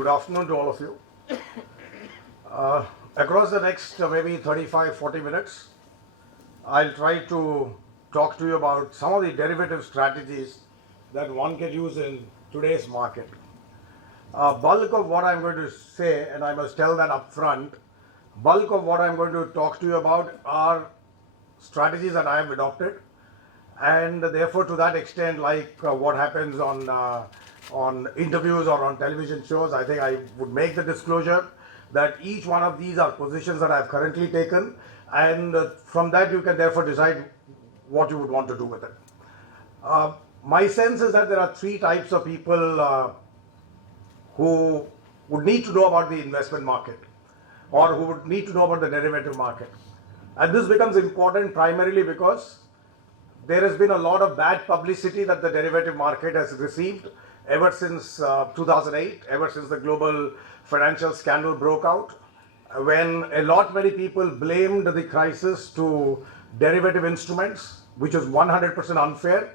good afternoon to all of you. Across the next maybe 35-40 minutes, I'll try to talk to you about some of the derivative strategies that one can use in today's market. Bulk of what I'm going to say, and I must tell that up front, bulk of what I'm going to talk to you about are strategies that I have adopted, and therefore to that extent, like what happens on interviews or on television shows, I think I would make the disclosure that each one of these are positions that I've currently taken, and from that you can therefore decide what you would want to do with it. My sense is that there are three types of people who would need to know about the investment market, or who would need to know about the derivative market. And this becomes important primarily because there has been a lot of bad publicity that the derivative market has received ever since 2008, ever since the global financial scandal broke out, when a lot many people blamed the crisis to derivative instruments, which was 100% unfair,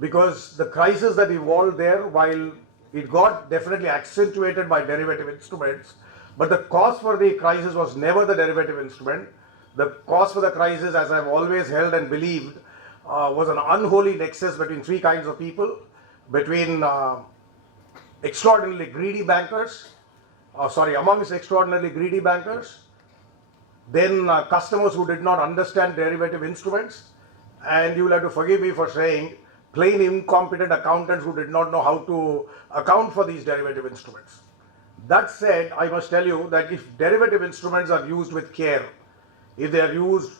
because the crisis that evolved there, while it got definitely accentuated by derivative instruments, but the cause for the crisis was never the derivative instrument. The cause for the crisis, as I've always held and believed, was an unholy nexus between three kinds of people, between extraordinarily greedy bankers, amongst extraordinarily greedy bankers, then customers who did not understand derivative instruments, and you will have to forgive me for saying plain incompetent accountants who did not know how to account for these derivative instruments. That said, I must tell you that if derivative instruments are used with care, if they are used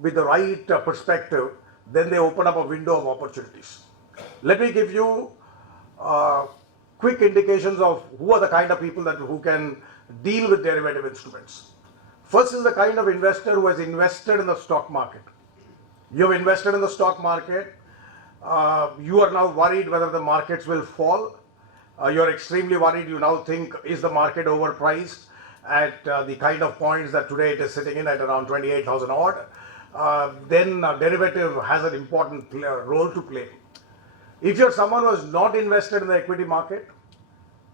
with the right perspective, then they open up a window of opportunities. Let me give you quick indications of who are the kind of people who can deal with derivative instruments. First is the kind of investor who has invested in the stock market. You have invested in the stock market. You are now worried whether the markets will fall. You're extremely worried. You now think, is the market overpriced at the kind of points that today it is sitting in at around 28,000 odd? Then derivative has an important role to play. If you're someone who has not invested in the equity market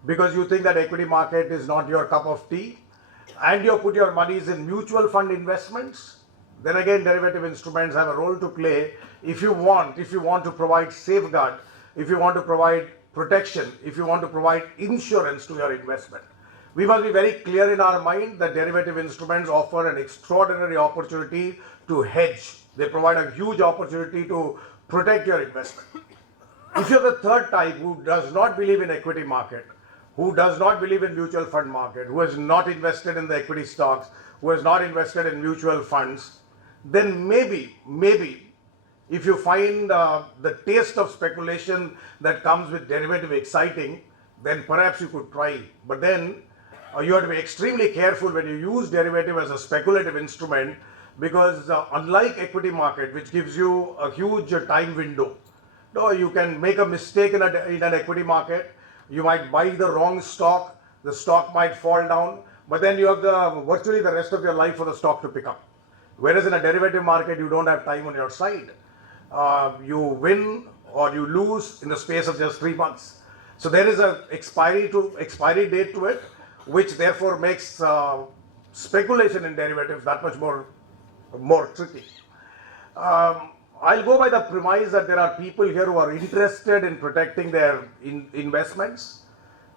because you think that equity market is not your cup of tea, and you put your monies in mutual fund investments, then again derivative instruments have a role to play if you want to provide safeguard, if you want to provide protection, if you want to provide insurance to your investment. We must be very clear in our mind that derivative instruments offer an extraordinary opportunity to hedge. They provide a huge opportunity to protect your investment. If you're the third type who does not believe in equity market, who does not believe in mutual fund market, who has not invested in the equity stocks, who has not invested in mutual funds, then maybe if you find the taste of speculation that comes with derivative exciting, then perhaps you could try. But then you have to be extremely careful when you use derivative as a speculative instrument, because unlike equity market, which gives you a huge time window, no, you can make a mistake in an equity market. You might buy the wrong stock, the stock might fall down, but then you have virtually the rest of your life for the stock to pick up. Whereas in a derivative market, you don't have time on your side. You win or you lose in the space of just 3 months. So there is an expiry date to it, which therefore makes speculation in derivatives that much more tricky. I'll go by the premise that there are people here who are interested in protecting their investments.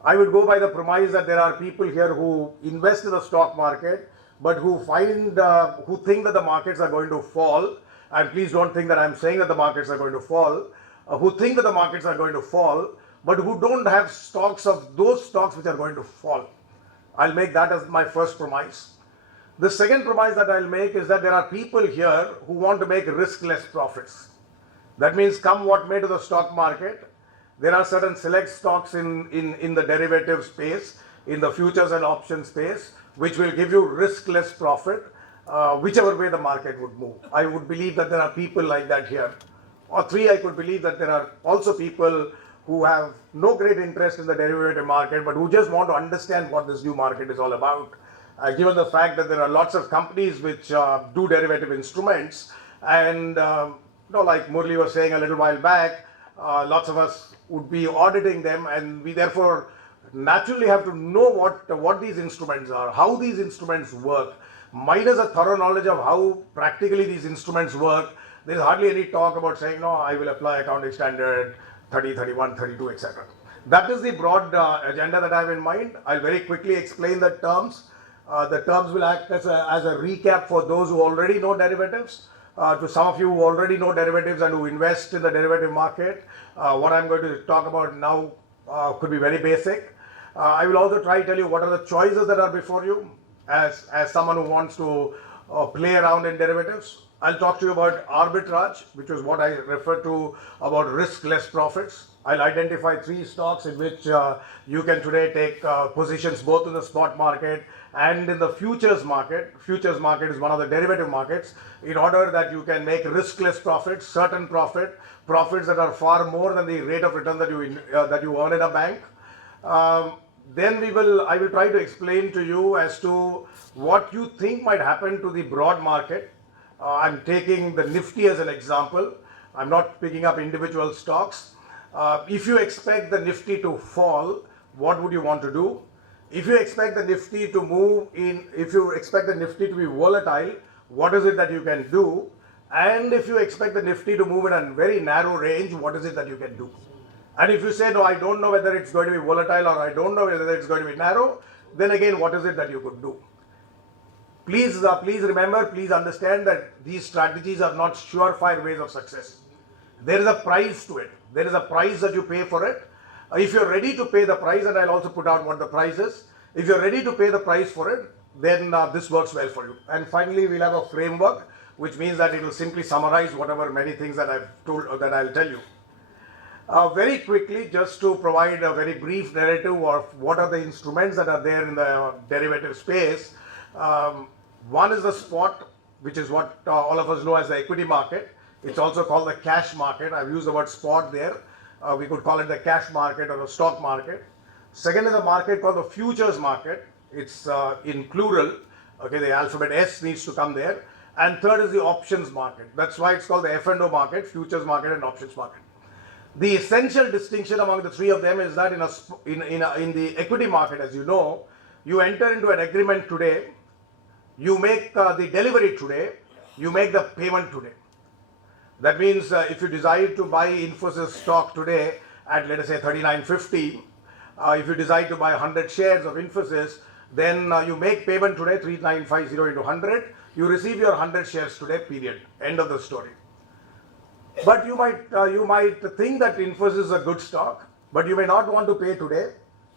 I would go by the premise that there are people here who invest in the stock market, but who think that the markets are going to fall. And please don't think that I'm saying that the markets are going to fall. Who think that the markets are going to fall, but who don't have stocks of those stocks which are going to fall. I'll make that as my first premise. The second premise that I'll make is that there are people here who want to make riskless profits. That means come what may to the stock market, there are certain select stocks in the derivative space, in the futures and options space, which will give you riskless profit, whichever way the market would move. I would believe that there are people like that here. Or three, I could believe that there are also people who have no great interest in the derivative market, but who just want to understand what this new market is all about. Given the fact that there are lots of companies which do derivative instruments, and like Murli was saying a little while back, lots of us would be auditing them, and we therefore naturally have to know what these instruments are, how these instruments work. Minus a thorough knowledge of how practically these instruments work, there is hardly any talk about saying, no, I will apply accounting standard 30, 31, 32, etc. That is the broad agenda that I have in mind. I'll very quickly explain the terms. The terms will act as a recap for those who already know derivatives. To some of you who already know derivatives and who invest in the derivative market, what I'm going to talk about now could be very basic. I will also try to tell you what are the choices that are before you as someone who wants to play around in derivatives. I'll talk to you about arbitrage, which is what I refer to about risk-less profits. I'll identify 3 stocks in which you can today take positions both in the spot market and in the futures market. Futures market is one of the derivative markets, in order that you can make riskless profits, certain profits that are far more than the rate of return that you earn in a bank. Then I will try to explain to you as to what you think might happen to the broad market. I'm taking the Nifty as an example. I'm not picking up individual stocks. If you expect the Nifty to fall, what would you want to do? If you expect the Nifty to move in, if you expect the Nifty to be volatile, what is it that you can do? And if you expect the Nifty to move in a very narrow range, what is it that you can do? And if you say, no, I don't know whether it's going to be volatile or I don't know whether it's going to be narrow, then again, what is it that you could do? Please remember, please understand that these strategies are not surefire ways of success. There is a price to it. There is a price that you pay for it. If you're ready to pay the price, and I'll also put out what the price is, if you're ready to pay the price for it, then this works well for you. And finally, we'll have a framework, which means that it will simply summarize whatever many things that I've told, that I'll tell you. Very quickly, just to provide a very brief narrative of what are the instruments that are there in the derivative space. One is the spot, which is what all of us know as the equity market. It's also called the cash market. I've used the word spot there. We could call it the cash market or the stock market. Second is a market called the futures market. It's in plural. Okay, the alphabet S needs to come there. And third is the options market. That's why it's called the F&O market, futures market and options market. The essential distinction among the 3 of them is that in the equity market, as you know, you enter into an agreement today, you make the delivery today, you make the payment today. That means if you decide to buy Infosys stock today at, let us say, 39.50, if you decide to buy 100 shares of Infosys, then you make payment today, 3950 into 100, you receive your 100 shares today, period. End of the story. But you might think that Infosys is a good stock, but you may not want to pay today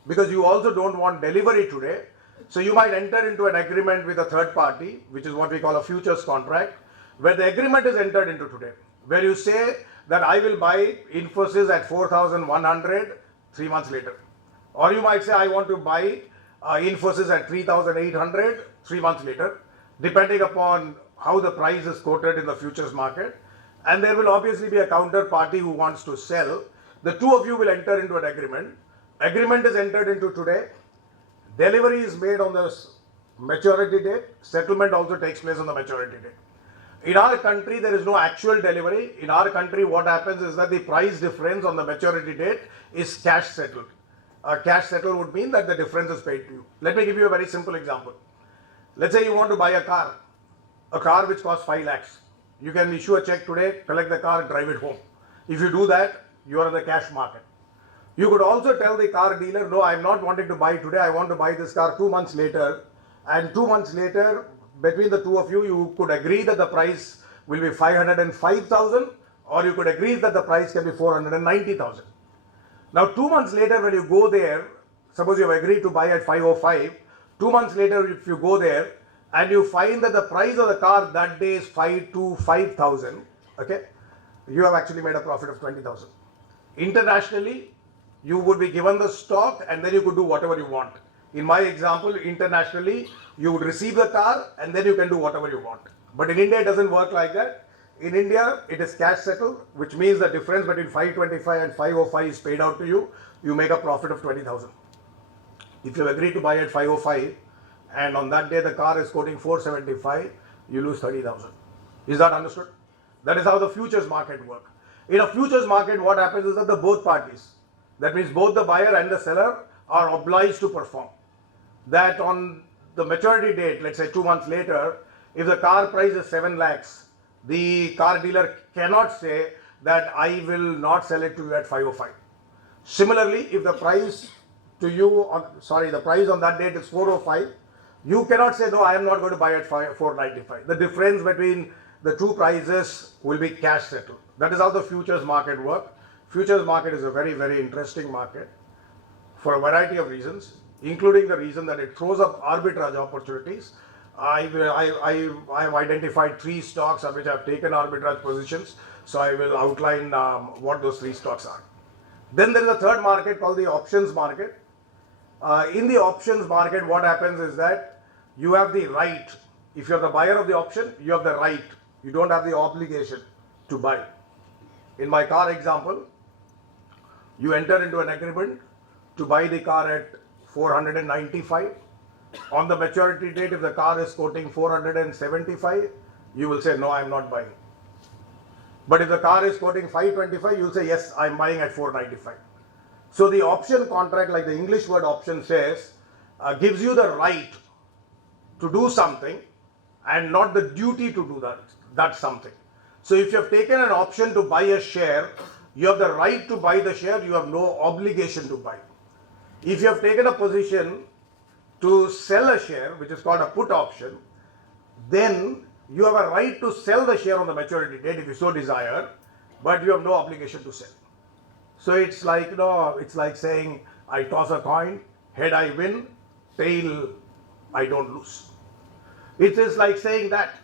because you also don't want delivery today. So you might enter into an agreement with a third party, which is what we call a futures contract, where the agreement is entered into today, where you say that I will buy Infosys at 4,100 3 months later. Or you might say I want to buy Infosys at 3,800 3 months later, depending upon how the price is quoted in the futures market. And there will obviously be a counterparty who wants to sell. The 2 of you will enter into an agreement. Agreement is entered into today. Delivery is made on the maturity date. Settlement also takes place on the maturity date. In our country, there is no actual delivery. In our country, what happens is that the price difference on the maturity date is cash settled. Cash settled would mean that the difference is paid to you. Let me give you a very simple example. Let's say you want to buy a car which costs 5 lakhs. You can issue a check today, collect the car, drive it home. If you do that, you are in the cash market. You could also tell the car dealer, no, I'm not wanting to buy today, I want to buy this car 2 months later. And 2 months later, between the 2 of you, you could agree that the price will be 505,000, or you could agree that the price can be 490,000. Now 2 months later, when you go there, suppose you have agreed to buy at 505, 2 months later, if you go there, and you find that the price of the car that day is 5,000, okay, you have actually made a profit of 20,000. Internationally, you would be given the stock and then you could do whatever you want. In my example, internationally, you would receive the car and then you can do whatever you want. But in India, it doesn't work like that. In India, it is cash settled, which means the difference between 525 and 505 is paid out to you. You make a profit of 20,000. If you agree to buy at 505, and on that day the car is quoting 475, you lose 30,000. Is that understood? That is how the futures market works. In a futures market, what happens is that both parties, that means both the buyer and the seller, are obliged to perform. That on the maturity date, let's say 2 months later, if the car price is 7 lakhs, the car dealer cannot say that I will not sell it to you at 505. Similarly, if the price to you the price on that date is 405, you cannot say no, I am not going to buy at 495. The difference between the two prices will be cash settled. That is how the futures market work. Futures market is a very, very interesting market for a variety of reasons, including the reason that it throws up arbitrage opportunities. I have identified 3 stocks on which I have taken arbitrage positions, so I will outline what those 3 stocks are. Then there is a third market called the options market. In the options market, what happens is that you have the right, if you are the buyer of the option, you have the right, you don't have the obligation to buy. In my car example, you enter into an agreement to buy the car at 495. On the maturity date, if the car is quoting 475, you will say, no, I am not buying. But if the car is quoting 525, you will say, yes, I am buying at 495. So the option contract, like the English word option says, gives you the right to do something and not the duty to do that something. So if you have taken an option to buy a share, you have the right to buy the share, you have no obligation to buy. If you have taken a position to sell a share, which is called a put option, then you have a right to sell the share on the maturity date if you so desire, but you have no obligation to sell. So it's like, it's like saying, I toss a coin, head I win, tail I don't lose. It is like saying that.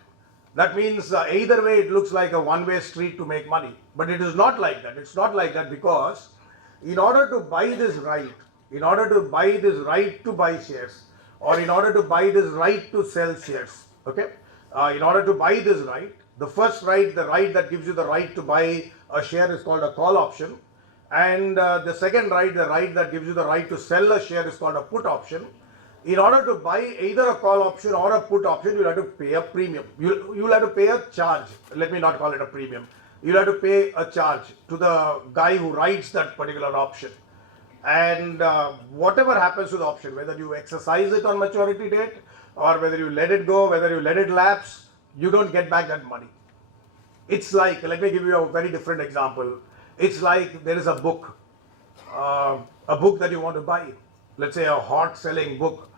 That means either way it looks like a one-way street to make money. But it is not like that. It's not like that because in order to buy this right, in order to buy this right to buy shares, or in order to buy this right to sell shares, okay? In order to buy this right, the first right, the right that gives you the right to buy a share is called a call option. And the second right, the right that gives you the right to sell a share is called a put option. In order to buy either a call option or a put option, you'll have to pay a premium. You'll have to pay a charge. Let me not call it a premium. You'll have to pay a charge to the guy who writes that particular option. And whatever happens to the option, whether you exercise it on maturity date or whether you let it go, whether you let it lapse, you don't get back that money. It's like, let me give you a very different example. It's like there is a book that you want to buy. Let's say a hot selling book,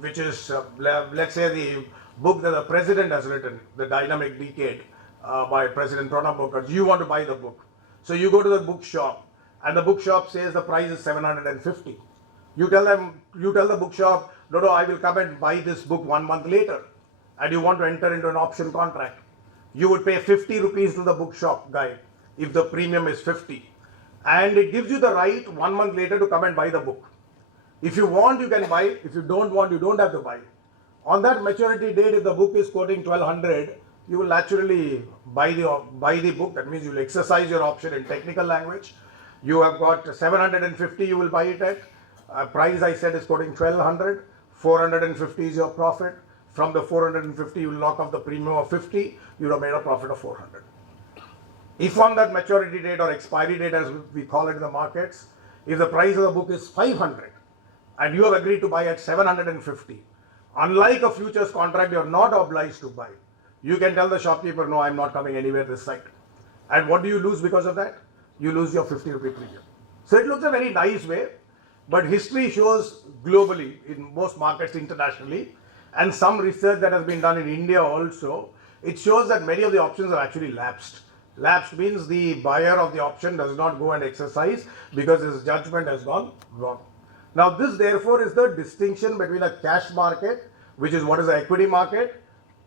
which is, let's say the book that the president has written, The Dynamic Decade by President Pranab Mukherjee. You want to buy the book. So you go to the bookshop and the bookshop says the price is 750. You tell the bookshop, no, I will come and buy this book 1 month later. And you want to enter into an option contract. You would pay 50 rupees to the bookshop guy if the premium is 50. And it gives you the right 1 month later to come and buy the book. If you want, you can buy. If you don't want, you don't have to buy. On that maturity date, if the book is quoting 1200, you will naturally buy the book. That means you will exercise your option in technical language. You have got 750, you will buy it at. Price I said is quoting 1200. 450 is your profit. From the 450, you will knock off the premium of 50. You will have made a profit of 400. If on that maturity date or expiry date, as we call it in the markets, if the price of the book is 500 and you have agreed to buy at 750, unlike a futures contract, you are not obliged to buy. You can tell the shopkeeper, no, I am not coming anywhere this side. And what do you lose because of that? You lose your 50 rupee premium. So it looks a very nice way, but history shows globally, in most markets internationally, and some research that has been done in India also, it shows that many of the options are actually lapsed. Lapsed means the buyer of the option does not go and exercise because his judgment has gone wrong. Now this therefore is the distinction between a cash market, which is what is the equity market,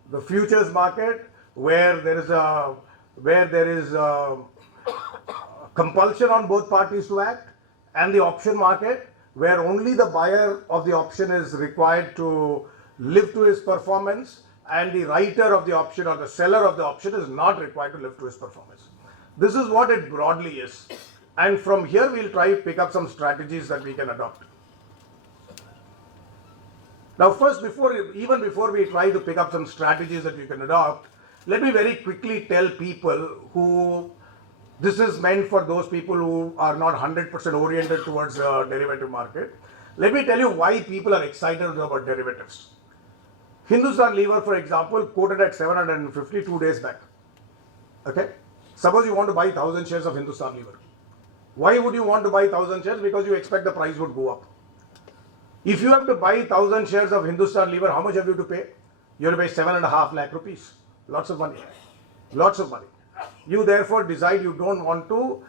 the futures market, where there is a compulsion on both parties to act, and the option market, where only the buyer of the option is required to live to his performance, and the writer of the option or the seller of the option is not required to live to his performance. This is what it broadly is. And from here we'll try to pick up some strategies that we can adopt. Now first, even before we try to pick up some strategies that we can adopt, let me very quickly tell people who This is meant for those people who are not 100% oriented towards the derivative market. Let me tell you why people are excited about derivatives. Hindustan Lever, for example, quoted at 750 2 days back. Okay? Suppose you want to buy 1,000 shares of Hindustan Lever. Why would you want to buy 1,000 shares? Because you expect the price would go up. If you have to buy 1,000 shares of Hindustan Lever, how much have you to pay? You have to pay 7.5 lakh rupees. Lots of money. Lots of money. You therefore decide you don't want to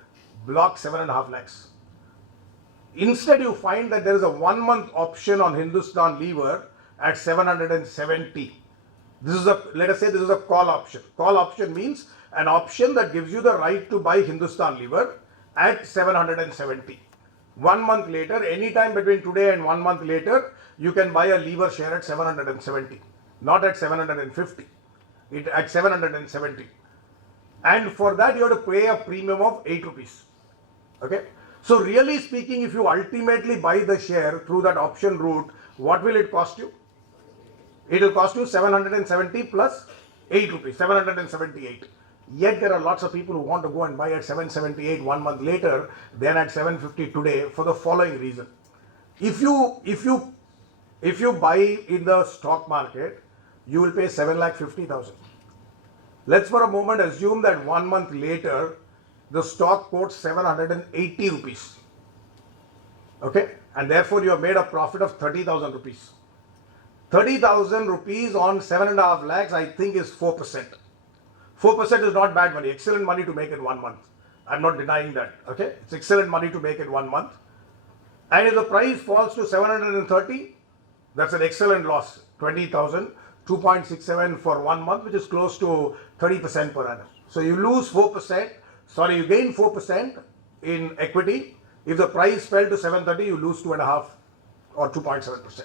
block 7.5 lakhs. Instead, you find that there is a 1 month option on Hindustan Lever at 770. This is a, let us say this is a call option. Call option means an option that gives you the right to buy Hindustan Lever at 770. 1 month later, anytime between today and 1 month later, you can buy a lever share at 770, not at 750, it at 770. And for that, you have to pay a premium of 8 rupees. Okay. So really speaking, if you ultimately buy the share through that option route, what will it cost you? It will cost you 770 plus 8 rupees, 778. Yet there are lots of people who want to go and buy at 778 1 month later than at 750 today for the following reason. If you buy in the stock market, you will pay 7,50,000. Let's for a moment assume that 1 month later the stock quotes 780 rupees. Okay, and therefore you have made a profit of 30,000 rupees. 30,000 rupees on 7.5 lakhs, I think, is 4%. 4% is not bad money, excellent money to make in 1 month. I'm not denying that. Okay, it's excellent money to make in 1 month. And if the price falls to 730, that's an excellent loss. 20,000, 2.67 for 1 month, which is close to 30% per annum. So you lose 4%, sorry, you gain 4% in equity. If the price fell to 730, you lose 2.5 or 2.7%.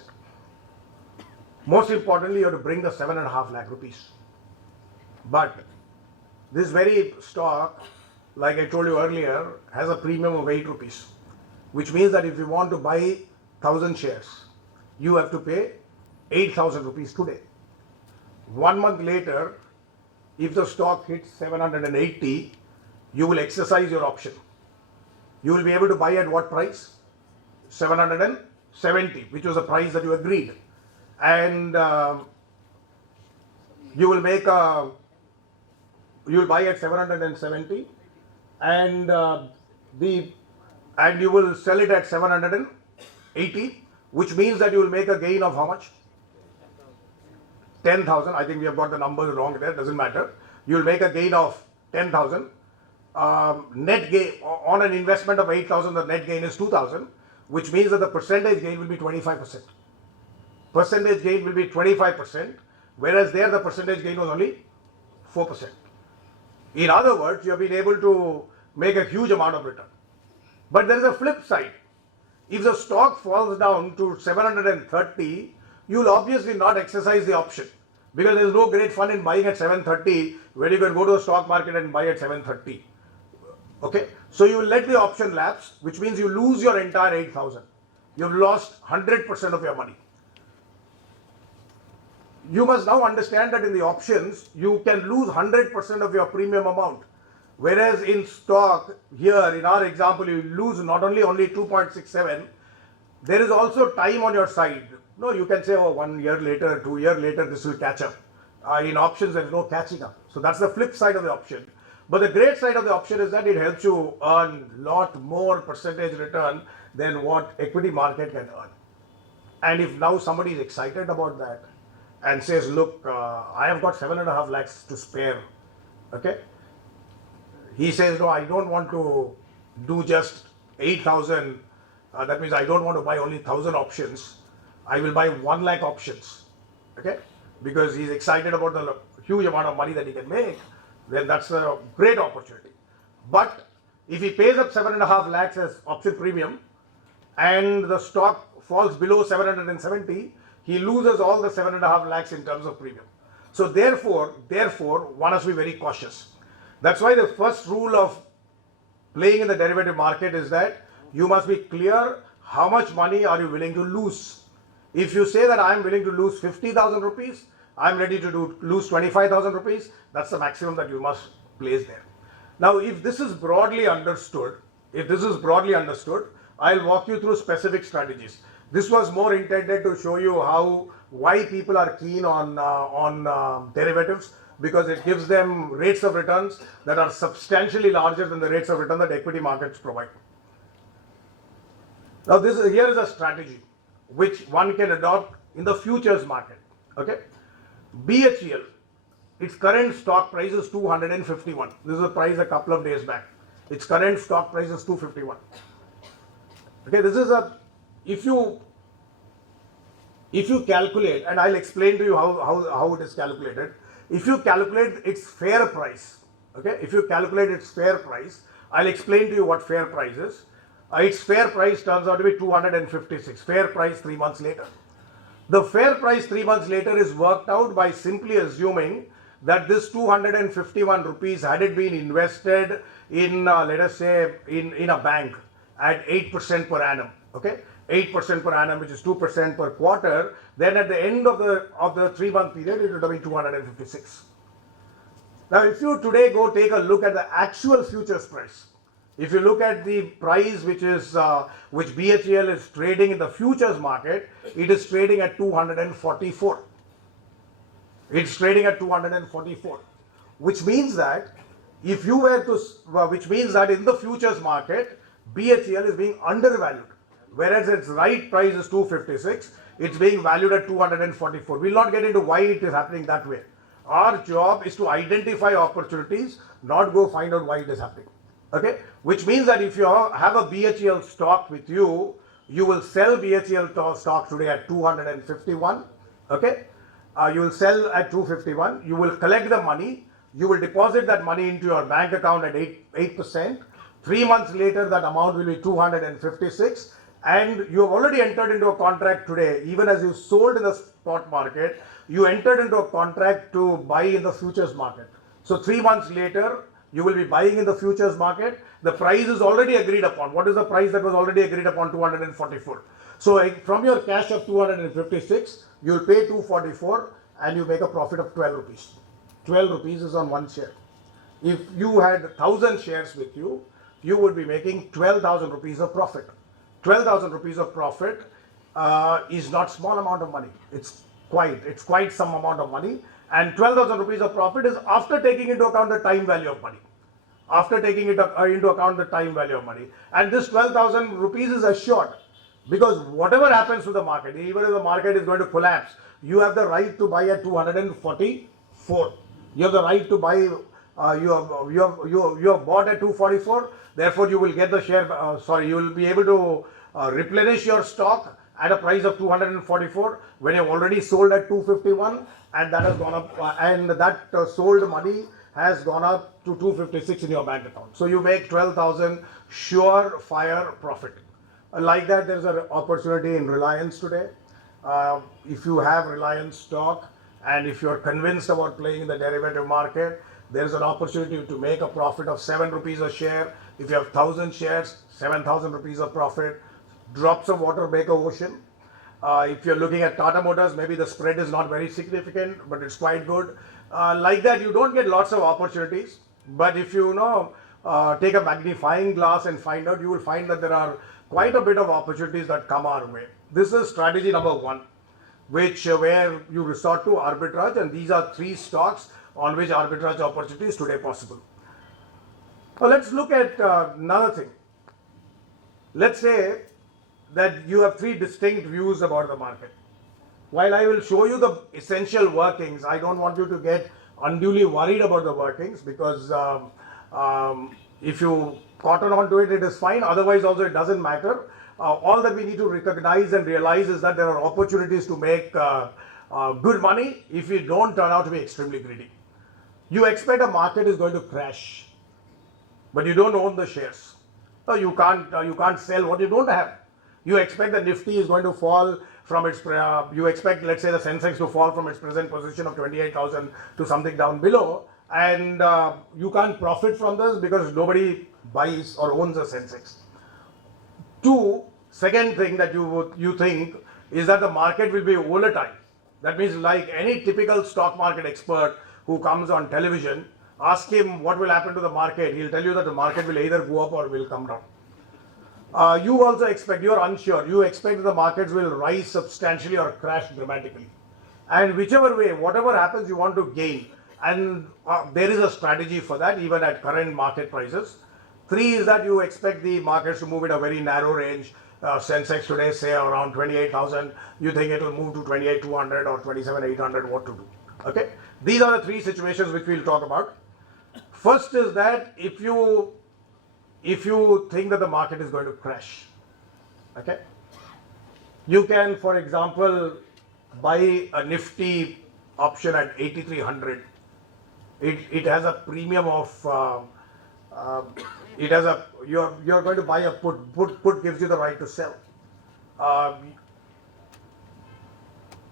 Most importantly, you have to bring the 7.5 lakh rupees. But this very stock, like I told you earlier, has a premium of 8 rupees, which means that if you want to buy 1,000 shares, you have to pay 8,000 rupees today. 1 month later, if the stock hits 780, you will exercise your option. You will be able to buy at what price? 770, which was the price that you agreed. And you will make a, you will buy at 770 and you will sell it at 780, which means that you will make a gain of how much? 10,000. I think we have got the numbers wrong there, doesn't matter. You will make a gain of 10,000. Net gain on an investment of 8,000, the net gain is 2,000, which means that the percentage gain will be 25%. Percentage gain will be 25%, whereas there the percentage gain was only 4%. In other words, you have been able to make a huge amount of return. But there is a flip side. If the stock falls down to 730, you will obviously not exercise the option, because there is no great fun in buying at 730 when you can go to the stock market and buy at 730. Okay, so you will let the option lapse, which means you lose your entire 8,000. You have lost 100% of your money. You must now understand that in the options, you can lose 100% of your premium amount. Whereas in stock, here in our example, you lose not only 2.67, there is also time on your side. No, you can say, oh, 1 year later, 2 years later, this will catch up. In options, there is no catching up. So that's the flip side of the option. But the great side of the option is that it helps you earn a lot more percentage return than what equity market can earn. And if now somebody is excited about that and says, look, I have got 7.5 lakhs to spare, okay? He says, no, I don't want to do just 8,000. That means I don't want to buy only 1,000 options. I will buy 1 lakh options, okay? Because he's excited about the huge amount of money that he can make, then that's a great opportunity. But if he pays up 7.5 lakhs as option premium and the stock falls below 770, he loses all the 7.5 lakhs in terms of premium. So therefore, one has to be very cautious. That's why the first rule of playing in the derivative market is that you must be clear how much money are you willing to lose. If you say that I am willing to lose 50,000 rupees, I am ready to lose 25,000 rupees, that's the maximum that you must place there. Now, if this is broadly understood, I'll walk you through specific strategies. This was more intended to show you why people are keen on derivatives, because it gives them rates of returns that are substantially larger than the rates of return that equity markets provide. Now, here is a strategy which one can adopt in the futures market. Okay, BHEL, its current stock price is 251. This is the price a couple of days back. Its current stock price is 251. Okay, this is if you calculate, and I'll explain to you how it is calculated. If you calculate its fair price, okay, I'll explain to you what fair price is. Its fair price turns out to be 256. Fair price 3 months later. The fair price 3 months later is worked out by simply assuming that this 251 rupees, had it been invested in, let us say, in a bank at 8% per annum, okay, 8% per annum, which is 2% per quarter, then at the end of the 3 month period, it would have been 256. Now, if you today go take a look at the actual futures price, if you look at the price which BHEL is trading in the futures market, it is trading at 244. It's trading at 244, which means that in the futures market, BHEL is being undervalued, whereas its right price is 256. It's being valued at 244. We'll not get into why it is happening that way. Our job is to identify opportunities, not go find out why it is happening. Okay, which means that if you have a BHEL stock with you, you will sell BHEL stock today at 251. Okay, you will sell at 251. You will collect the money. You will deposit that money into your bank account at 8%. 3 months later, that amount will be 256. And you have already entered into a contract today. Even as you sold in the spot market, you entered into a contract to buy in the futures market. So 3 months later, you will be buying in the futures market. The price is already agreed upon. What is the price that was already agreed upon? 244. So from your cash of 256, you will pay 244 and you make a profit of 12 rupees. 12 rupees is on one share. If you had 1,000 shares with you, you would be making 12,000 rupees of profit. 12,000 rupees of profit is not small amount of money. It's quite some amount of money. And 12,000 rupees of profit is after taking into account the time value of money. And this 12,000 rupees is assured, because whatever happens to the market, even if the market is going to collapse, you have the right to buy at 244. You have the right to buy. You have bought at 244. Therefore, you will get the share. You will be able to replenish your stock at a price of 244 when you have already sold at 251, and that has gone up, and that sold money has gone up to 256 in your bank account. So you make 12,000 sure fire profit. Like that, there is an opportunity in Reliance today. If you have Reliance stock and if you are convinced about playing in the derivative market, there is an opportunity to make a profit of 7 rupees a share. If you have 1,000 shares, 7,000 rupees of profit. Drops of water make a ocean. If you're looking at Tata Motors, maybe the spread is not very significant, but it's quite good. Like that, you don't get lots of opportunities. But if you take a magnifying glass and find out, you will find that there are quite a bit of opportunities that come our way. This is strategy number 1, where you resort to arbitrage, and these are 3 stocks on which arbitrage opportunity is today possible. Now let's look at another thing. Let's say that you have 3 distinct views about the market. While I will show you the essential workings, I don't want you to get unduly worried about the workings, because if you cotton onto it, it is fine. Otherwise also it doesn't matter. All that we need to recognize and realize is that there are opportunities to make good money if you don't turn out to be extremely greedy. You expect a market is going to crash, but you don't own the shares. So you can't sell what you don't have. You expect the Nifty is going to fall from its, you expect, let's say, the Sensex to fall from its present position of 28,000 to something down below, and you can't profit from this because nobody buys or owns a Sensex. Second thing that you think is that the market will be volatile. That means, like any typical stock market expert who comes on television, ask him what will happen to the market. He'll tell you that the market will either go up or will come down. You also expect, you're unsure, you expect that the markets will rise substantially or crash dramatically. And whichever way, whatever happens, you want to gain. And there is a strategy for that, even at current market prices. 3 is that you expect the markets to move in a very narrow range. Sensex today, say around 28,000. You think it will move to 28,200 or 27,800, what to do? Okay. These are the 3 situations which we'll talk about. First is that if you think that the market is going to crash, okay, you can, for example, buy a Nifty option at 8,300. It has a premium of you're going to buy a put. Put gives you the right to sell.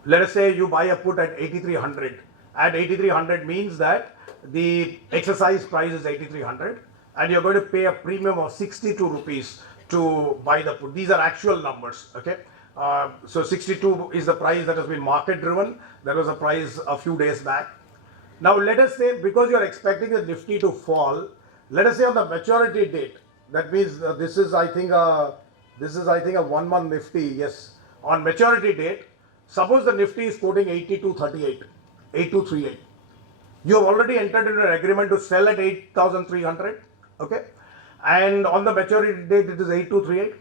Let us say you buy a put at 8,300. At 8,300 means that the exercise price is 8,300 and you're going to pay a premium of 62 rupees to buy the put. These are actual numbers, okay? So 62 is the price that has been market driven. That was a price a few days back. Now let us say, because you're expecting the Nifty to fall, let us say on the maturity date, that means this is I think a 1 month Nifty, yes. On maturity date, suppose the Nifty is quoting 8238, 8238. You have already entered into an agreement to sell at 8,300, okay? And on the maturity date, it is 8238.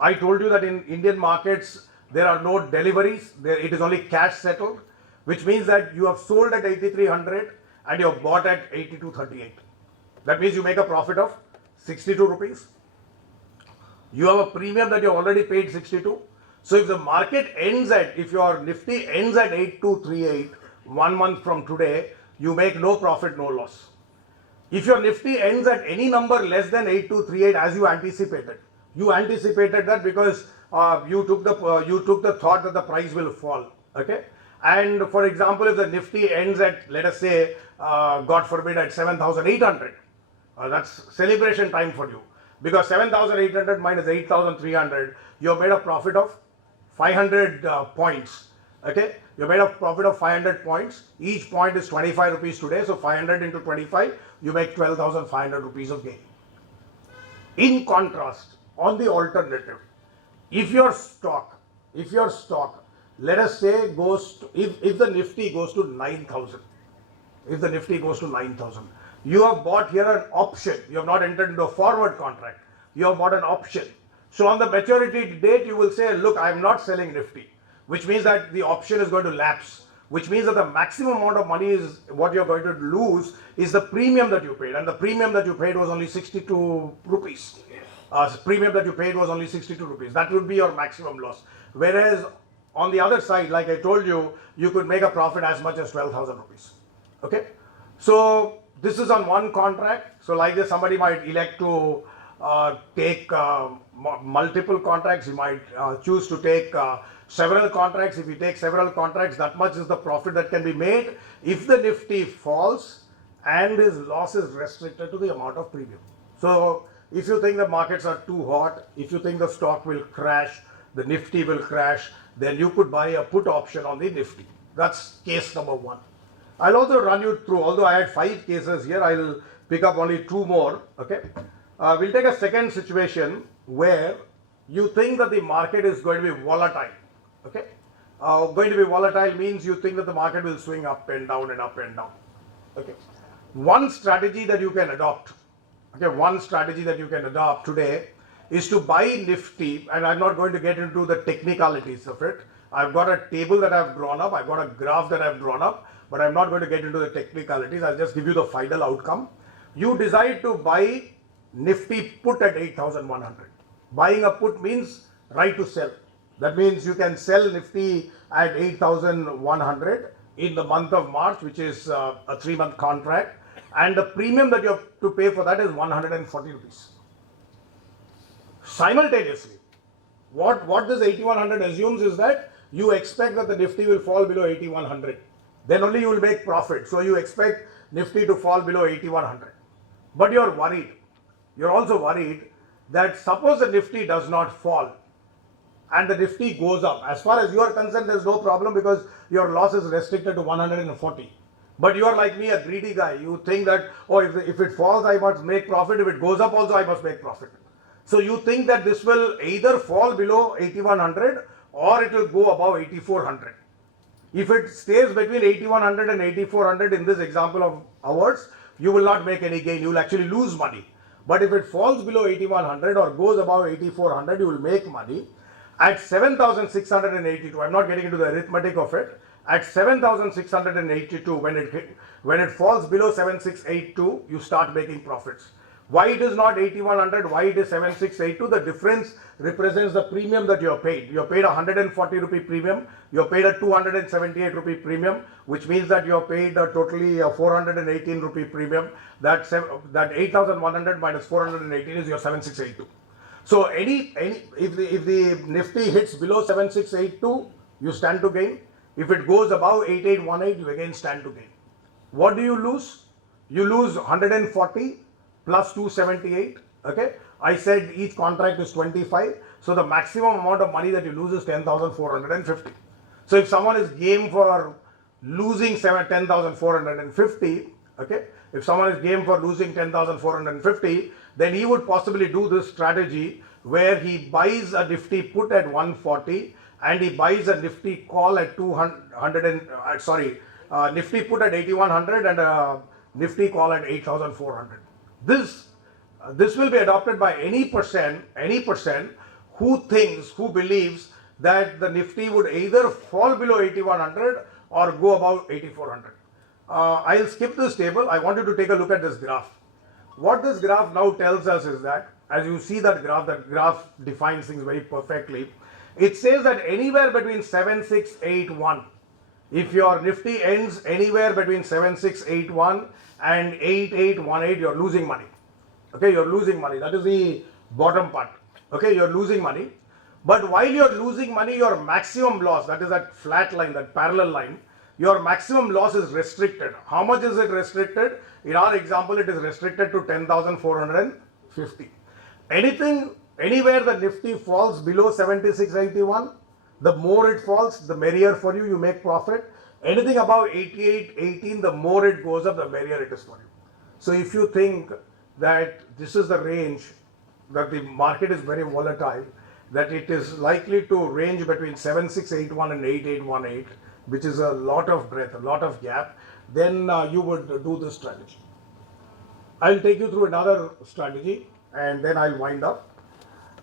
I told you that in Indian markets, there are no deliveries. It is only cash settled, which means that you have sold at 8,300 and you have bought at 8238. That means you make a profit of 62 rupees. You have a premium that you have already paid 62. So if the market ends at, if your Nifty ends at 8238, 1 month from today, you make no profit, no loss. If your Nifty ends at any number less than 8238 as you anticipated that because you took the thought that the price will fall, okay? And for example, if the Nifty ends at, let us say, God forbid, at 7,800, that's celebration time for you, because 7,800 minus 8,300, you have made a profit of 500 points. Okay, you made a profit of 500 points. Each point is 25 rupees today, so 500 into 25, you make 12,500 rupees of gain. In contrast, on the alternative, if your stock, let us say goes to, if the Nifty goes to 9,000, you have bought here an option. You have not entered into a forward contract. You have bought an option. So on the maturity date, you will say, look, I am not selling Nifty, which means that the option is going to lapse, which means that the maximum amount of money is what you're going to lose is the premium that you paid. And the premium that you paid was only 62 rupees. That would be your maximum loss. Whereas on the other side, like I told you, you could make a profit as much as 12,000 rupees. Okay. So this is on one contract. So like this, somebody might elect to take multiple contracts. You might choose to take several contracts. If you take several contracts, that much is the profit that can be made if the Nifty falls and his loss is restricted to the amount of premium. So if you think the markets are too hot, if you think the stock will crash, the Nifty will crash, then you could buy a put option on the Nifty. That's case number 1. I'll also run you through, although I had 5 cases here, I'll pick up only 2 more, okay? We'll take a second situation where you think that the market is going to be volatile, okay? Going to be volatile means you think that the market will swing up and down and up and down, okay? One strategy that you can adopt, today is to buy Nifty, and I'm not going to get into the technicalities of it. I've got a table that I've drawn up, I've got a graph that I've drawn up, but I'm not going to get into the technicalities. I'll just give you the final outcome. You decide to buy Nifty put at 8,100. Buying a put means right to sell. That means you can sell Nifty at 8,100 in the month of March, which is a 3-month contract, and the premium that you have to pay for that is 140 rupees. Simultaneously, what this 8,100 assumes is that you expect that the Nifty will fall below 8,100. Then only you will make profit. So you expect Nifty to fall below 8,100. But you're worried. You're also worried that suppose the Nifty does not fall and the Nifty goes up. As far as you are concerned, there's no problem because your loss is restricted to 140. But you are like me, a greedy guy. You think that, oh, if it falls, I must make profit. If it goes up also, I must make profit. So you think that this will either fall below 8100 or it will go above 8400. If it stays between 8100 and 8400 in this example of ours, you will not make any gain. You will actually lose money. But if it falls below 8100 or goes above 8400, you will make money. At 7682, I'm not getting into the arithmetic of it. At 7682, when it falls below 7682, you start making profits. Why it is not 8100, why it is 7682? The difference represents the premium that you are paid. You are paid 140 rupee premium, you are paid a 278 rupee premium, which means that you are paid a totally 418 rupee premium. That 8100 minus 418 is your 7682. So if the Nifty hits below 7682, you stand to gain. If it goes above 8818, you again stand to gain. What do you lose? You lose 140 plus 278. Okay, I said each contract is 25. So the maximum amount of money that you lose is 10,450. So if someone is game for losing 10,450, okay, if someone is game for losing 10,450, then he would possibly do this strategy where he buys a Nifty put at 140 and he buys a Nifty call at 200 Nifty put at 8100 and a Nifty call at 8400. This will be adopted by any person who believes that the Nifty would either fall below 8100 or go above 8400. I'll skip this table. I want you to take a look at this graph. What this graph now tells us is that, as you see that graph defines things very perfectly. It says that anywhere between 7681, if your Nifty ends anywhere between 7681 and 8818, you're losing money. Okay, you're losing money. That is the bottom part. Okay, you're losing money. But while you're losing money, your maximum loss, that is that flat line, that parallel line, your maximum loss is restricted. How much is it restricted? In our example, it is restricted to 10,450. Anywhere the Nifty falls below 7681, the more it falls, the merrier for you, you make profit. Anything above 8818, the more it goes up, the merrier it is for you. So if you think that this is the range, that the market is very volatile, that it is likely to range between 7681 and 8818, which is a lot of breadth, a lot of gap, then you would do this strategy. I'll take you through another strategy and then I'll wind up.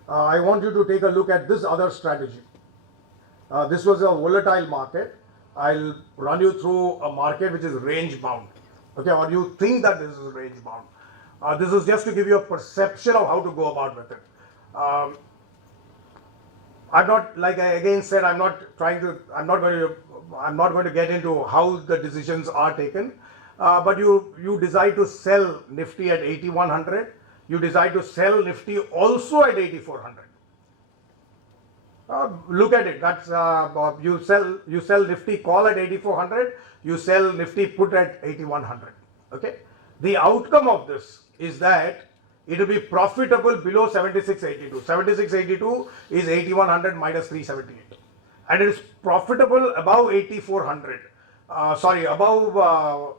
I want you to take a look at this other strategy. This was a volatile market. I'll run you through a market which is range bound. Okay, or you think that this is range bound. This is just to give you a perception of how to go about with it. I'm not, like I again said, I'm not going to get into how the decisions are taken. But you decide to sell Nifty at 8100. You decide to sell Nifty also at 8400. Look at it. That's you sell Nifty call at 8400. You sell Nifty put at 8100. Okay. The outcome of this is that it will be profitable below 7682. 7682 is 8100 minus 378, and it is profitable above 8400. Above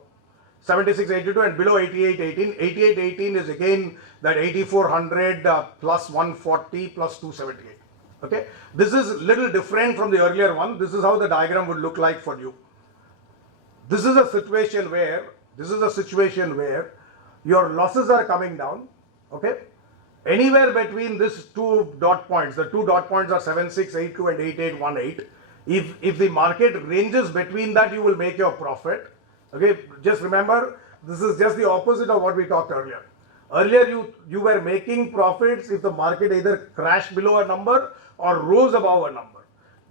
7682 and below 8818. 8818 is again that 8400 plus 140 plus 278. Okay, this is little different from the earlier one. This is how the diagram would look like for you. This is a situation where your losses are coming down. Okay, anywhere between these two dot points, the two dot points are 7682 and 8818. If the market ranges between that, you will make your profit. Okay, just remember, this is just the opposite of what we talked earlier. Earlier, you were making profits if the market either crashed below a number or rose above a number.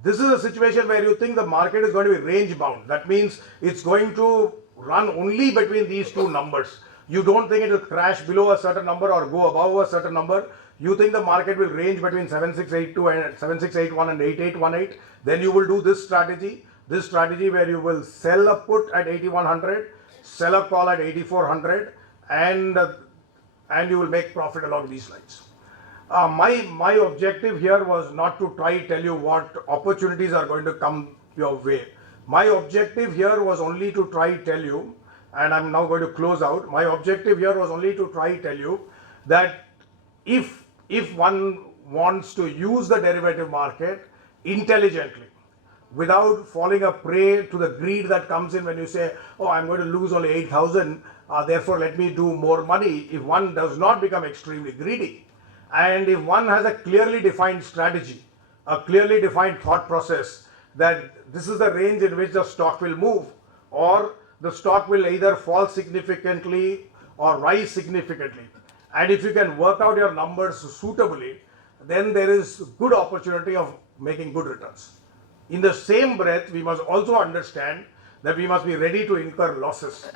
This is a situation where you think the market is going to be range bound. That means it's going to run only between these two numbers. You don't think it will crash below a certain number or go above a certain number. You think the market will range between 7682 and 7681 and 8818. Then you will do this strategy. This strategy where you will sell a put at 8100, sell a call at 8400, and you will make profit along these lines. My objective here was not to tell you what opportunities are going to come your way. My objective here was only to try tell you, and I'm now going to close out. My objective here was only to try tell you that if one wants to use the derivative market intelligently, without falling a prey to the greed that comes in when you say, oh, I'm going to lose only 8,000, therefore let me do more money. If one does not become extremely greedy, and if one has a clearly defined strategy, a clearly defined thought process, that this is the range in which the stock will move, or the stock will either fall significantly or rise significantly, and if you can work out your numbers suitably, then there is good opportunity of making good returns. In the same breath, we must also understand that we must be ready to incur losses.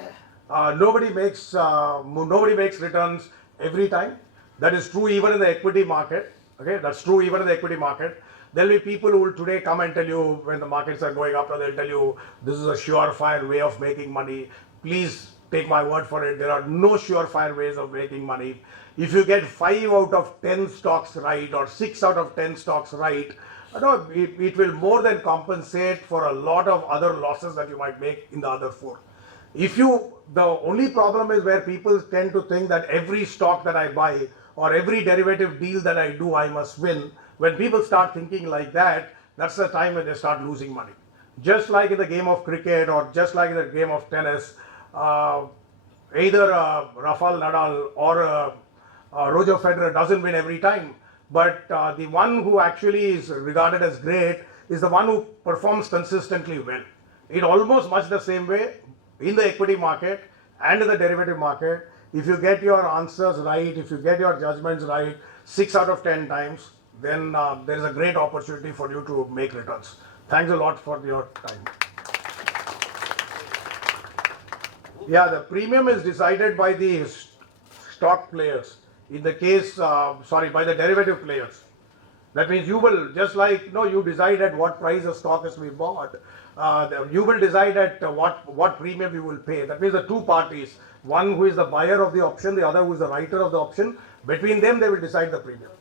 Nobody makes returns every time. That is true even in the equity market. Okay, that's true even in the equity market. There will be people who will today come and tell you when the markets are going up, and they'll tell you this is a surefire way of making money. Please take my word for it. There are no surefire ways of making money. If you get 5 out of 10 stocks right or 6 out of 10 stocks right, it will more than compensate for a lot of other losses that you might make in the other 4. The only problem is where people tend to think that every stock that I buy or every derivative deal that I do, I must win. When people start thinking like that, that's the time when they start losing money. Just like in the game of cricket or just like in the game of tennis, either Rafael Nadal or Roger Federer doesn't win every time, but the one who actually is regarded as great is the one who performs consistently well. In almost much the same way, in the equity market and in the derivative market, if you get your answers right, if you get your judgments right 6 out of 10 times, then there is a great opportunity for you to make returns. Thanks a lot for your time. Yeah, the premium is decided by the stock players. In the case, by the derivative players. That means you will, just like you decide at what price a stock is to be bought, you will decide at what premium you will pay. That means the two parties, one who is the buyer of the option, the other who is the writer of the option, between them they will decide the premium.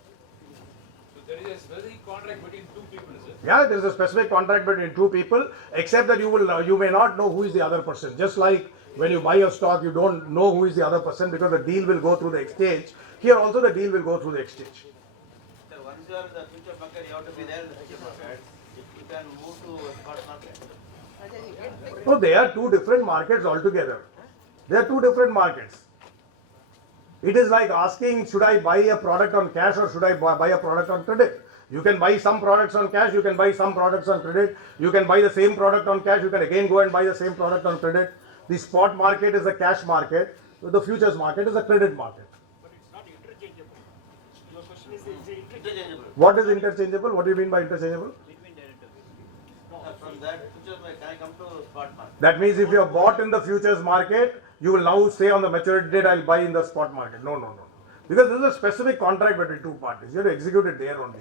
So there is a specific contract between two people, is it? Yeah, there is a specific contract between two people, except that you may not know who is the other person. Just like when you buy a stock, you don't know who is the other person because the deal will go through the exchange. Here also the deal will go through the exchange. So once you are the future market, you have to be there in the future market. If you can move to spot market. So they are two different markets altogether. They are two different markets. It is like asking, should I buy a product on cash or should I buy a product on credit? You can buy some products on cash, you can buy some products on credit, you can buy the same product on cash, you can again go and buy the same product on credit. The spot market is a cash market, the futures market is a credit market. But it's not interchangeable. Your question is it Interchangeable. What is interchangeable? What do you mean by interchangeable? Between derivatives. From that future market, can I come to spot market? That means if you are bought in the futures market, you will now say on the maturity date, I'll buy in the spot market. No. Because this is a specific contract between two parties. You have to execute it there only.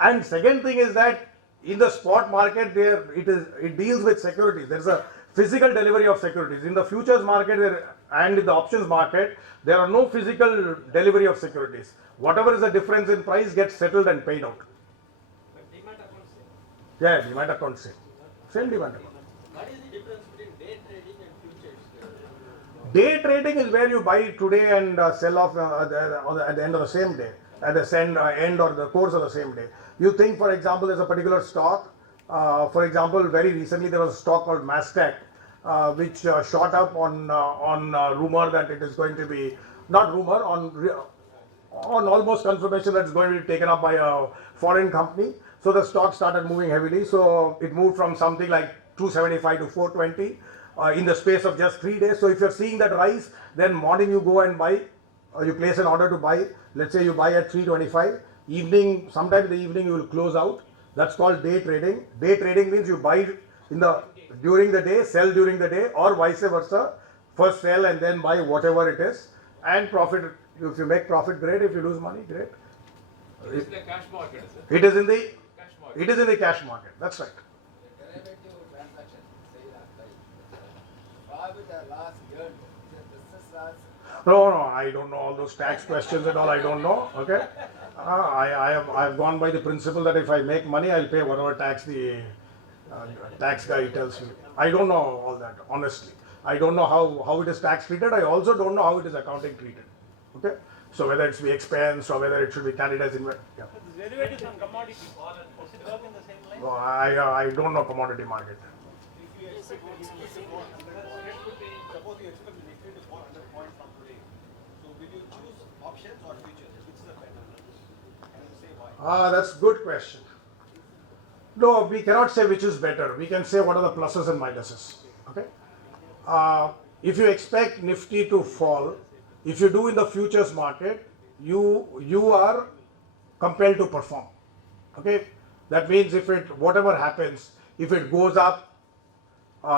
And second thing is that in the spot market, it deals with securities. There is a physical delivery of securities. In the futures market and in the options market, there are no physical delivery of securities. Whatever is the difference in price gets settled and paid out. But demat account same. Yeah, demat account same demat account. What is the difference between day trading and futures? Day trading is where you buy today and sell off at the end of the same day, at the end or the course of the same day. You think, for example, there's a particular stock. For example, very recently there was a stock called Mastec, which shot up on rumor that it is going to be, not rumor, on almost confirmation that it's going to be taken up by a foreign company. So the stock started moving heavily. So it moved from something like 275 to 420 in the space of just 3 days. So if you're seeing that rise, then morning you go and buy, you place an order to buy. Let's say you buy at 325. Evening, sometime in the evening you will close out. That's called day trading. Day trading means you buy during the day, sell during the day, or vice versa. First sell and then buy whatever it is, and profit. If you make profit, great. If you lose money, great. It is the cash market, is it? It is in the Cash market. it is in the cash market. That's right. Derivative transaction, say that, like, with the last year, the business was No, I don't know all those tax questions and all. I don't know. Okay, I have gone by the principle that if I make money, I'll pay whatever tax the Tax guy tells me. I don't know all that, honestly. I don't know how it is tax treated. I also don't know how it is accounting treated. Okay? So whether it's be expense or whether it should be carried as investment. Yeah. Derivatives on commodities, does it work in the same line? No, I don't know commodity market. If you expect the Nifty to fall 100 points, suppose you expect the Nifty to fall 100 points from today, so will you choose options or futures? Which is the better? Can you say why? That's a good question. No, we cannot say which is better. We can say what are the pluses and minuses. Okay. If you expect Nifty to fall, if you do in the futures market, you are compelled to perform. Okay. That means if it whatever happens, if it goes up,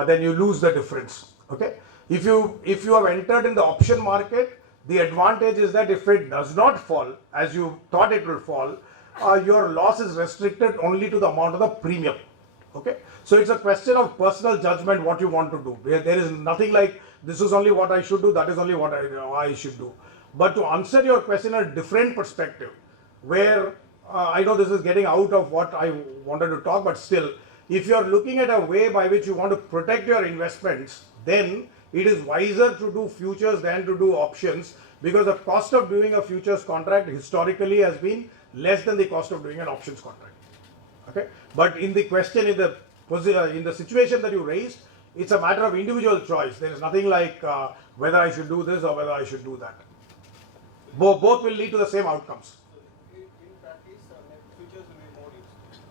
then you lose the difference. Okay. If you have entered in the option market, the advantage is that if it does not fall as you thought it will fall, your loss is restricted only to the amount of the premium. Okay, so it's a question of personal judgment what you want to do. There is nothing like this is only what I should do, that is only what I should do. But to answer your question in a different perspective, where I know this is getting out of what I wanted to talk, but still, if you are looking at a way by which you want to protect your investments, then it is wiser to do futures than to do options, because the cost of doing a futures contract historically has been less than the cost of doing an options contract. Okay, but in the question, in the situation that you raised, it's a matter of individual choice. There is nothing like whether I should do this or whether I should do that. Both will lead to the same outcomes. In practice, futures will be more used.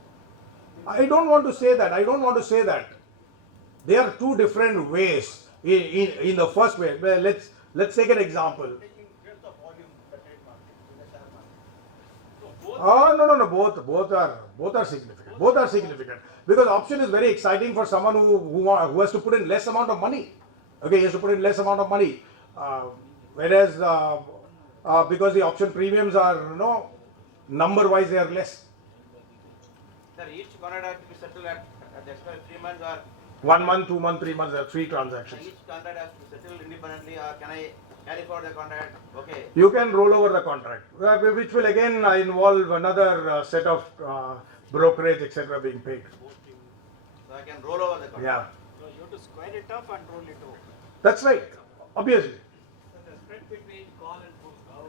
I don't want to say that. I don't want to say that. There are two different ways. In the first way, well, let's take an example. Taking here's the volume, the trade market, in the share market. So both No. Both are significant. Both are significant because option is very exciting for someone who has to put in less amount of money. Okay, he has to put in less amount of money, whereas because the option premiums are number wise they are less. Sir, each contract has to be settled at the expiry 3 months, or 1 month, 2 months, 3 months. There are 3 transactions. each contract has to be settled independently, or can I carry forward the contract? Okay. You can roll over the contract, which will again involve another set of brokerage, etc., being paid. So I can roll over the contract. Yeah, So you have to square it up and roll it over. that's right. Obviously. the spread between call and put, how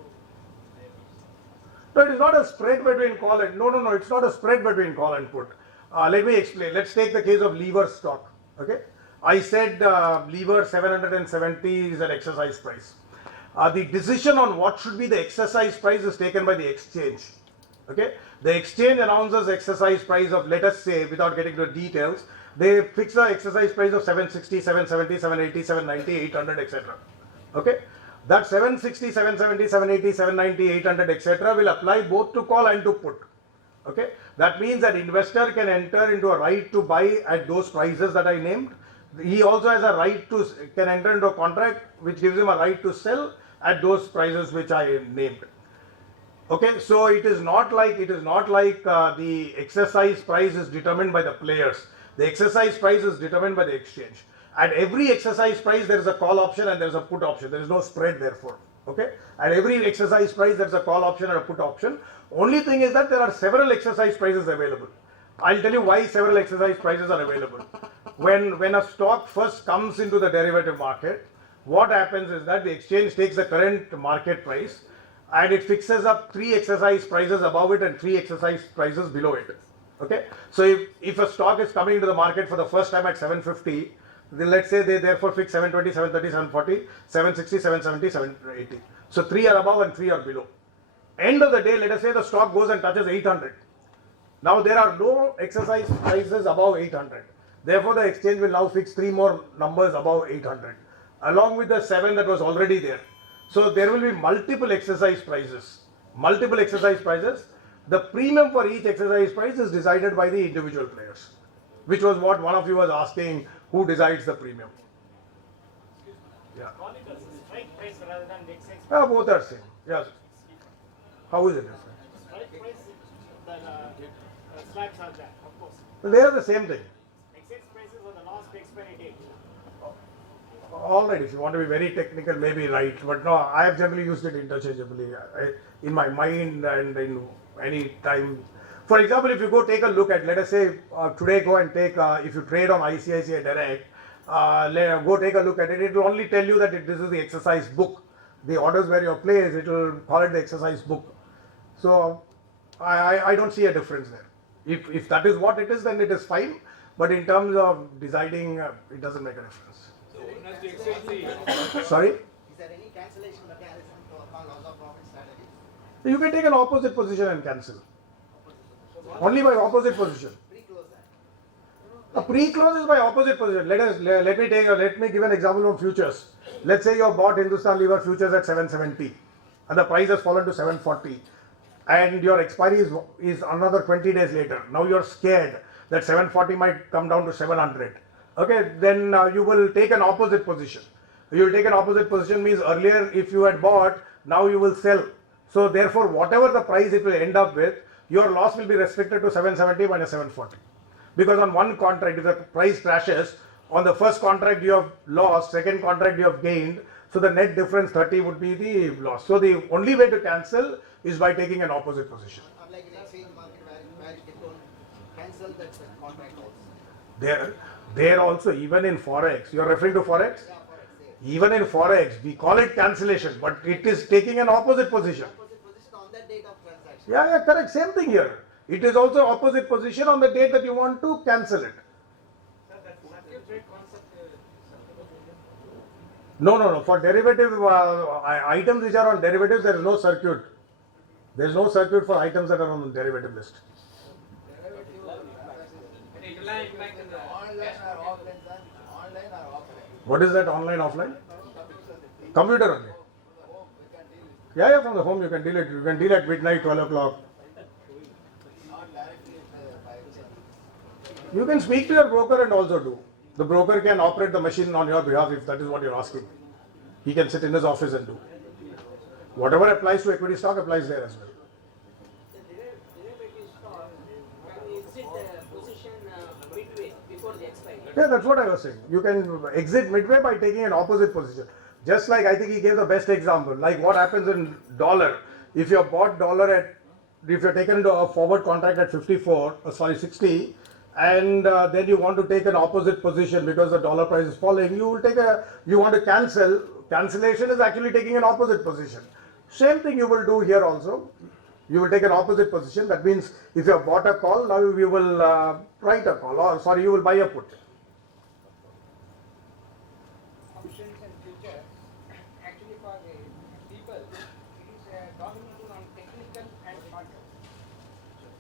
No, it is not a spread between call and no. It's not a spread between call and put. Let me explain. Let's take the case of lever stock. Okay, I said lever 770 is an exercise price. The decision on what should be the exercise price is taken by the exchange. Okay, the exchange announces exercise price of, let us say, without getting to the details, they fix the exercise price of 760, 770, 780, 790, 800, etc. Okay, that 760, 770, 780, 790, 800, etc. will apply both to call and to put. Okay, that means that investor can enter into a right to buy at those prices that I named. He also has a right to can enter into a contract which gives him a right to sell at those prices which I named. Okay, so it is not like the exercise price is determined by the players. The exercise price is determined by the exchange. At every exercise price there is a call option and there is a put option. There is no spread therefore. Okay, at every exercise price there is a call option and a put option. Only thing is that there are several exercise prices available. I'll tell you why several exercise prices are available. When a stock first comes into the derivative market, what happens is that the exchange takes the current market price and it fixes up 3 exercise prices above it and 3 exercise prices below it. Okay, so if a stock is coming into the market for the first time at 750, then let's say they therefore fix 720, 730, 740, 760, 770, 780. So 3 are above and 3 are below. End of the day, let us say the stock goes and touches 800. Now there are no exercise prices above 800. Therefore the exchange will now fix 3 more numbers above 800 along with the 7 that was already there. So there will be multiple exercise prices. The premium for each exercise price is decided by the individual players, which was what one of you was asking, who decides the premium. Yeah. Call it as a strike price rather than the exchange. Both are same. Yes. How is it different? Strike price, the slabs are there, of course. They are the same thing. Exchange prices are the last expiry date. All right, if you want to be very technical, maybe right, but no, I have generally used it interchangeably in my mind and in any time For example, if you go take a look at, let us say, today go and take, if you trade on ICICI Direct, go take a look at it, it will only tell you that this is the exercise book. The orders where you place, it will call it the exercise book. So, I don't see a difference there. If that is what it is, then it is fine. But in terms of deciding, it doesn't make a difference. So one has to exercise the Sorry? Is there any cancellation mechanism to account loss of profit strategy? You can take an opposite position and cancel. Only by opposite position. Pre-close that. A pre-close is by opposite position. Let me give an example of futures. Let's say you have bought Hindustan Lever futures at 770 and the price has fallen to 740 and your expiry is another 20 days later. Now you are scared that 740 might come down to 700. Okay, then you will take an opposite position. You will take an opposite position means earlier if you had bought, now you will sell. So therefore whatever the price it will end up with, your loss will be restricted to 770 minus 740. Because on one contract, if the price crashes, on the first contract you have lost, second contract you have gained, so the net difference 30 would be the loss. So the only way to cancel is by taking an opposite position. Unlike in exchange market where you can cancel that contract also. There also, even in Forex, you are referring to Forex? Yeah, forex. Yeah. Even in Forex, we call it cancellation, but it is taking an opposite position. Opposite position on that date of transaction. Yeah, correct. Same thing here. It is also opposite position on the date that you want to cancel it. No. For derivative items which are on derivatives, there is no circuit. There is no circuit for items that are on the derivative list. it will have impact in the Online or offline, sir? Online or offline? What is that online, offline? Computer only. From the home, we can deal with Yeah, from the home you can deal it. You can deal at midnight, 12 o'clock. not directly by check. You can speak to your broker and also do. The broker can operate the machine on your behalf if that is what you're asking. He can sit in his office and do. Whatever applies to equity stock applies there as well. The derivative stock, can we exit the position midway before the expiry? Yeah, that's what I was saying. You can exit midway by taking an opposite position. Just like I think he gave the best example, like what happens in dollar. If you have bought dollar at, if you're taken into a forward contract at 60, and then you want to take an opposite position because the dollar price is falling, you want to cancel. Cancellation is actually taking an opposite position. Same thing you will do here also. You will take an opposite position. That means if you have bought a call, now you will write a call, or sorry, you will buy a put. Options and futures, actually for the people, it is dominating on technical and short term.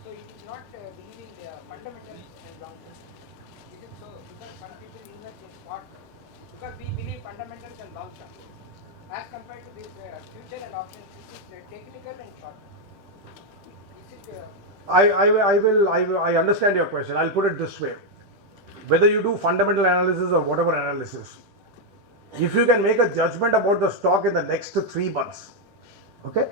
So it is not believing the fundamentals and long term. Is it so? Because some people invest in short term, because we believe fundamentals and long term. As compared to this future and options, this is technical and short term. Is it? I understand your question. I'll put it this way. Whether you do fundamental analysis or whatever analysis, if you can make a judgment about the stock in the next 3 months, okay,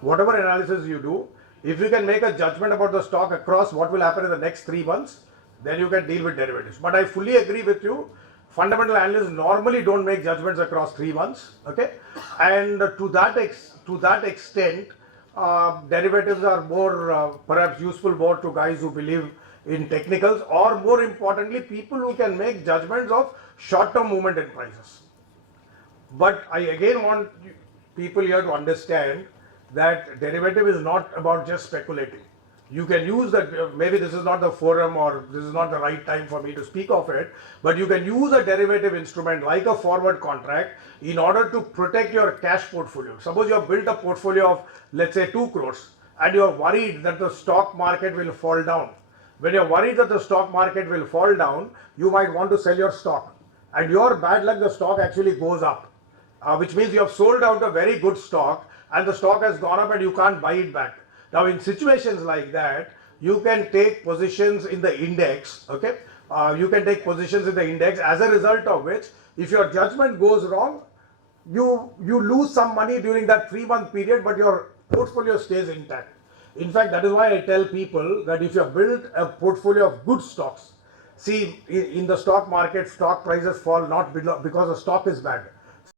whatever analysis you do, if you can make a judgment about the stock across what will happen in the next 3 months, then you can deal with derivatives. But I fully agree with you. Fundamental analysts normally don't make judgments across 3 months, okay, and to that extent, derivatives are more perhaps useful more to guys who believe in technicals, or more importantly, people who can make judgments of short-term movement in prices. But I again want people here to understand that derivative is not about just speculating. You can use that, maybe this is not the forum or this is not the right time for me to speak of it, but you can use a derivative instrument like a forward contract in order to protect your cash portfolio. Suppose you have built a portfolio of, let's say, 2 crores and you are worried that the stock market will fall down. When you're worried that the stock market will fall down, you might want to sell your stock. And your bad luck, the stock actually goes up, which means you have sold out a very good stock and the stock has gone up and you can't buy it back. Now, in situations like that, you can take positions in the index, okay? You can take positions in the index, as a result of which, if your judgment goes wrong, you lose some money during that 3-month period, but your portfolio stays intact. In fact, that is why I tell people that if you have built a portfolio of good stocks, see, in the stock market, stock prices fall not because the stock is bad.